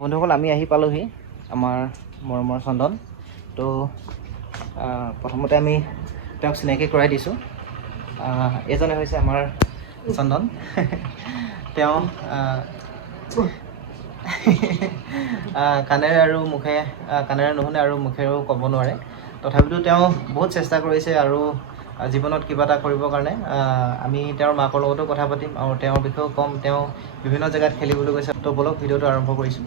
বন্ধুসকল আমি আহি পালোহি আমাৰ মৰমৰ চন্দন তো প্ৰথমতে আমি তেওঁক চিনাকি কৰাই দিছোঁ এজনে হৈছে আমাৰ চন্দন তেওঁ কাণেৰে আৰু মুখে কাণেৰে নুশুনে আৰু মুখেৰেও ক'ব নোৱাৰে তথাপিতো তেওঁ বহুত চেষ্টা কৰিছে আৰু জীৱনত কিবা এটা কৰিবৰ কাৰণে আমি তেওঁৰ মাকৰ লগতো কথা পাতিম আৰু তেওঁৰ বিষয়েও ক'ম তেওঁ বিভিন্ন জেগাত খেলিবলৈ গৈছে তো বলক ভিডিঅ'টো আৰম্ভ কৰিছোঁ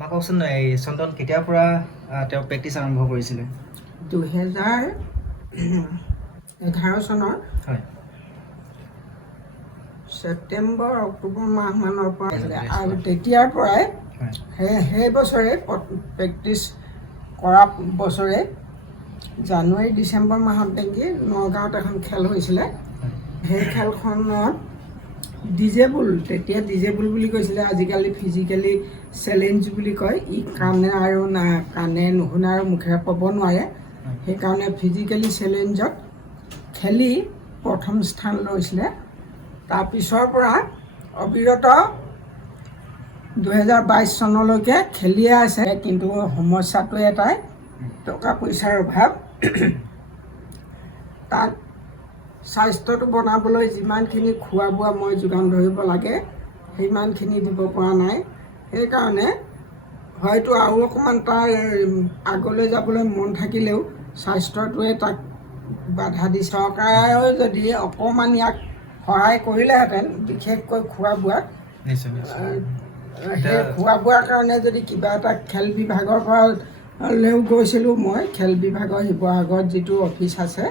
মাক কওকচোন এই চন্দন কেতিয়াৰ পৰা তেওঁ প্ৰেক্টিছ আৰম্ভ কৰিছিলে 2011 চনৰ হয় ছেপ্টেম্বৰ অক্টোবৰ মাহমানৰ পৰা আৰু তেতিয়াৰ পৰাই সেই বছৰে প্ৰেক্টিছ কৰা বছৰে জানুৱাৰী ডিচেম্বৰ মাহত নেকি নগাঁৱত এখন খেল হৈছিলে সেই খেলখনত তেতিয়া ডিজেবল বুলি কৈছিলে আজিকালি ফিজিকেলি চেলেঞ্জ বুলি কয় ই কাণে নুশুনে আৰু মুখেৰে ক'ব নোৱাৰে সেইকাৰণে ফিজিকেলি চেলেঞ্জত খেলি প্ৰথম স্থান লৈছিলে তাৰপিছৰ পৰা অবিৰত 2022 চনলৈকে খেলিয়ে আছে কিন্তু সমস্যাটো এটাই টকা পইচাৰ অভাৱ তাক স্বাস্থ্যটো বনাবলৈ যিমানখিনি খোৱা বোৱা মই যোগান ধৰিব লাগে সিমানখিনি দিব পৰা নাই সেইকাৰণে হয়তো আৰু অকণমান তাৰ আগলৈ যাবলৈ মন থাকিলেও স্বাস্থ্যটোৱে তাক বাধা দি চৰকাৰেও যদি অকণমান ইয়াক সহায় কৰিলেহেঁতেন বিশেষকৈ খোৱা বোৱাত সেই খোৱা বোৱাৰ কাৰণে যদি কিবা এটা খেল বিভাগৰ পৰাও গৈছিলোঁ মই খেল বিভাগৰ শিৱসাগৰত যিটো অফিচ আছে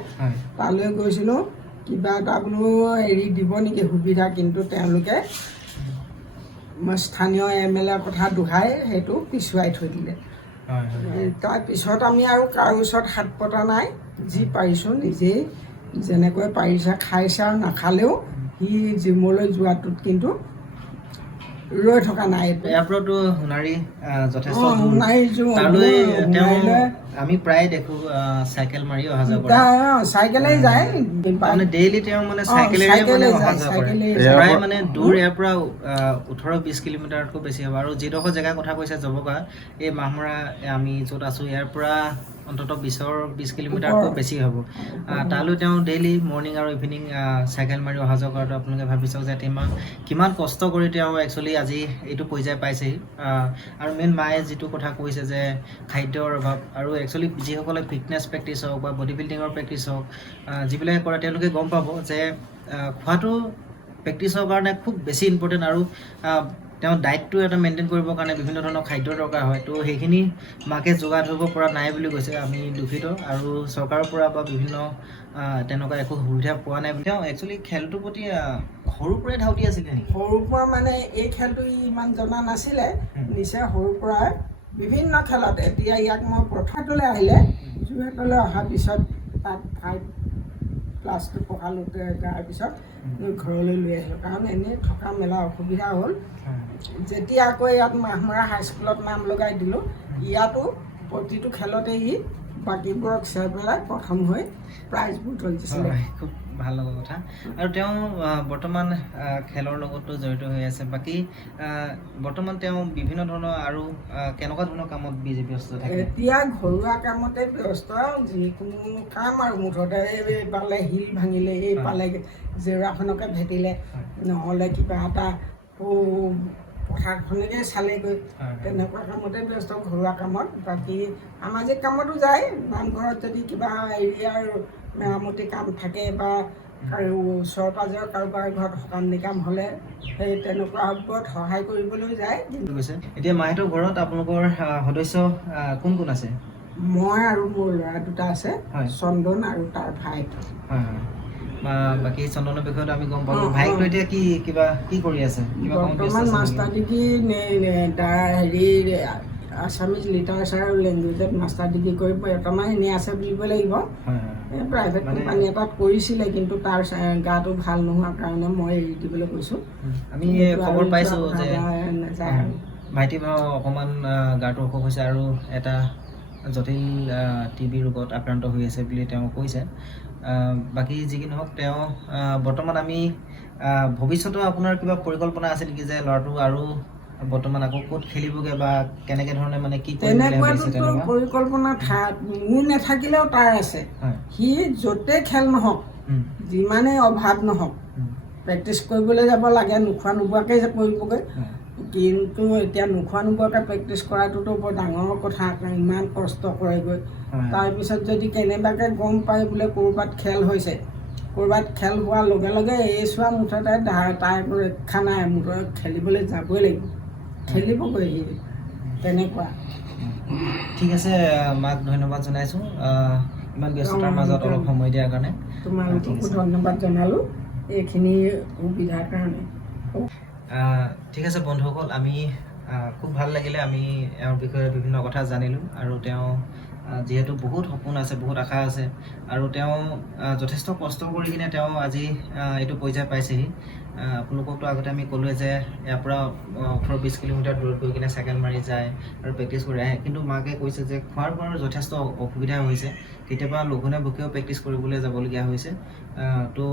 তালৈ গৈছিলোঁ কিবা এটা বোলো হেৰি দিব নেকি সুবিধা কিন্তু তেওঁলোকে স্থানীয় MLA কথা দোহাই সেইটো পিছুৱাই থৈ দিলে তাৰপিছত আমি আৰু কাৰো ওচৰত হাত পতা নাই যি পাৰিছোঁ নিজেই যেনেকৈ পাৰিছে খাইছে আৰু নাখালেও সি জিমলৈ যোৱাটোত কিন্তু ৰৈ থকা নাই ইয়াৰ পৰাতো সোণাৰী যথেষ্ট আমি প্ৰায় দেখোঁ চাইকেল মাৰি অহা যোৱা কৰে চাইকেলেই যায় মানে ডেইলি তেওঁ মানে চাইকেলেৰে মানে অহা যোৱা কৰে প্ৰায় মানে দূৰ ইয়াৰ পৰা 18-20 কিলোমিটাৰতকৈ বেছি হ'ব আৰু যিডোখৰ জেগাৰ কথা কৈছে জবকা এই মাহমৰা আমি য'ত আছোঁ ইয়াৰ পৰা অন্ততঃ 20 কিলোমিটাৰতকৈ বেছি হ'ব তালৈ তেওঁ ডেইলি মৰ্ণিং আৰু ইভিনিং চাইকেল মাৰি অহা যোৱা কৰাটো আপোনালোকে ভাবি চাওক যে কিমান কষ্ট কৰি তেওঁ একচুৱেলি আজি এইটো পৰ্যায় পাইছেহি আৰু মেইন মায়ে যিটো কথা কৈছে যে খাদ্যৰ অভাৱ আৰু একচুৱেলি যিসকলে ফিটনেছ প্ৰেক্টিছ হওক বা বডি বিল্ডিঙৰ প্ৰেক্টিছ হওক যিবিলাকে কৰে তেওঁলোকে গম পাব যে খোৱাটো প্ৰেক্টিছৰ কাৰণে খুব বেছি ইম্পৰ্টেণ্ট আৰু তেওঁ ডায়েটটো এটা মেইনটেইন কৰিবৰ কাৰণে বিভিন্ন ধৰণৰ খাদ্যৰ দৰকাৰ হয় তো সেইখিনি মাকে যোগাৰ ধৰিব পৰা নাই বুলি কৈছে আমি দুখিত আৰু চৰকাৰৰ পৰা বা বিভিন্ন তেনেকুৱা একো সুবিধা পোৱা নাই তেওঁ একচুৱেলি খেলটোৰ প্ৰতি সৰুৰ পৰাই ধাউতি আছিলে নেকি সৰুৰ পৰা মানে এই খেলটো ইমান জনা নাছিলে নিচে সৰুৰ পৰা বিভিন্ন খেলত এতিয়া ইয়াক মই প্ৰথমটোলৈ আহিলে যোৰহাটলৈ অহাৰ পিছত তাত 5 ক্লাছটো পঢ়ালোঁ তাৰপিছত ঘৰলৈ লৈ আহিলোঁ কাৰণ এনেই থকা মেলা অসুবিধা হ'ল যেতিয়া আকৌ ইয়াত মাহমৰা হাইস্কুলত নাম লগাই দিলোঁ ইয়াতো প্ৰতিটো খেলতে ই বাকীবোৰক চাই পেলাই প্ৰথম হৈ প্ৰাইজবোৰ ধৰিছিলে খুব ভাল লগা কথা আৰু তেওঁ বৰ্তমান খেলৰ লগতো জড়িত হৈ আছে বাকী বৰ্তমান তেওঁ বিভিন্ন ধৰণৰ আৰু কেনেকুৱা ধৰণৰ কামত ব্যস্ত থাকে এতিয়া ঘৰুৱা কামতে ব্যস্ত যিকোনো কাম আৰু মুঠতে এইফালে শিল ভাঙিলে এইফালে জেওৰাখনকে ভেটিলে নহ'লে কিবা এটা পথাৰখনকে চালেগৈ তেনেকুৱা কামতে ব্যস্ত ঘৰুৱা কামত বাকী সামাজিক কামতো যায় নামঘৰত যদি কিবা এৰিয়াৰ মেৰামতি কাম থাকে বা আৰু ওচৰ পাঁজৰ কাৰোবাৰ ঘৰত সকাম নিকাম হ'লে সেই তেনেকুৱাবোৰত সহায় কৰিবলৈ যায় এতিয়া মাহঁতৰ ঘৰত আপোনালোকৰ সদস্য কোন কোন আছে মই আৰু মোৰ ল'ৰা দুটা আছে চন্দন আৰু তাৰ ভাই বাকী চন্দনৰ বিষয়ত আমি গম পালোঁ ভাইকটো এতিয়া কি কৰি আছে বৰ্তমান মাষ্টাৰ ডিগ্ৰী হেৰি আছামিজ লিটাৰেচাৰ আৰু লেংগুৱেজত মাষ্টাৰ ডিগ্ৰী কৰি বৰ্তমান এনেই আছে বুলিব লাগিব প্ৰাইভেট কোম্পানী এটাত কৰিছিলে কিন্তু তাৰ গাটো ভাল নোহোৱাৰ কাৰণে মই এৰি দিবলৈ কৈছোঁ আমি খবৰ পাইছোঁ যে ভাইটি অকণমান গাটো অসুখ হৈছে আৰু এটা জটিল TB ৰোগত আক্ৰান্ত হৈ আছে বুলি তেওঁ কৈছে বাকি যি কি নহওক তেওঁ বৰ্তমান আমি ভৱিষ্যতেও আপোনাৰ কিবা পৰিকল্পনা আছে নেকি যে ল'ৰাটো আৰু বৰ্তমান আকৌ ক'ত খেলিবগৈ বা কেনেকৈ ধৰণে মানে কি কৰিম বুলি ভাবিছে তেনেকুৱাটোতো তেনেকুৱা? পৰিকল্পনা মোৰ নাথাকিলেও তাৰ আছে। হয়। সি য'তেই খেল নহওক, যিমানেই অভাৱ নহওক, প্ৰেক্টিচ কৰিবলৈ যাব লাগে, নোখোৱা নোবোৱাকৈ যে কৰিবগৈ। কিন্তু এতিয়া নোখোৱা নোবোৱাকৈ প্ৰেক্টিচ কৰাটোতো বৰ ডাঙৰ কথা, ইমান কষ্ট কৰেগৈ। তাৰপিছত যদি কেনেবাকৈ গম পায় বোলে ক'ৰবাত খেল হৈছে, ক'ৰবাত খেল হোৱাৰ লগে লগে এই চোৱা মুঠতে তাৰ ৰক্ষা নাই, মুঠতে খেলিবলৈ যাবই লাগিব, খেলিবগৈ সি তেনেকুৱা। ঠিক আছে, মাক ধন্যবাদ জনাইছোঁ ইমান ব্যস্ততাৰ মাজত অলপ সময় দিয়াৰ কাৰণে। তোমালোককো ধন্যবাদ জনালোঁ এইখিনি সুবিধাৰ কাৰণে। ঠিক আছে বন্ধুসকল, আমি খুব ভাল লাগিলে, আমি এওঁৰ বিষয়ে বিভিন্ন কথা জানিলোঁ আৰু তেওঁ যিহেতু বহুত সপোন আছে, বহুত আশা আছে আৰু তেওঁ যথেষ্ট কষ্ট কৰি কিনে তেওঁ আজি এইটো পৰ্যায় পাইছেহি। আপোনালোককতো আগতে আমি ক'লোৱে যে ইয়াৰ পৰা 18-20 কিলোমিটাৰ দূৰত গৈ কিনে চাইকেল মাৰি যায় আৰু প্ৰেক্টিচ কৰি আহে, কিন্তু মাকে কৈছে যে খোৱাৰ বোৱাৰ যথেষ্ট অসুবিধা হৈছে, কেতিয়াবা লঘোণে ভোকেও প্ৰেক্টিচ কৰিবলৈ যাবলগীয়া হৈছে। তো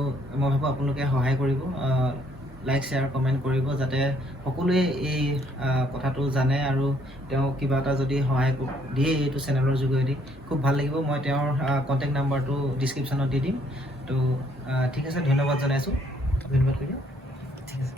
মই ভাবোঁ আপোনালোকে সহায় কৰিব, লাইক শ্বেয়াৰ কমেণ্ট কৰিব যাতে সকলোৱে এই কথাটো জানে আৰু তেওঁ কিবা এটা যদি সহায় দিয়ে এইটো চেনেলৰ যোগেদি খুব ভাল লাগিব। মই তেওঁৰ কণ্টেক্ট নাম্বাৰটো ডিছক্ৰিপশ্যনত দি দিম। তো ঠিক আছে, ধন্যবাদ জনাইছোঁ। ধন্যবাদ কৰি দিয়ক। ঠিক আছে।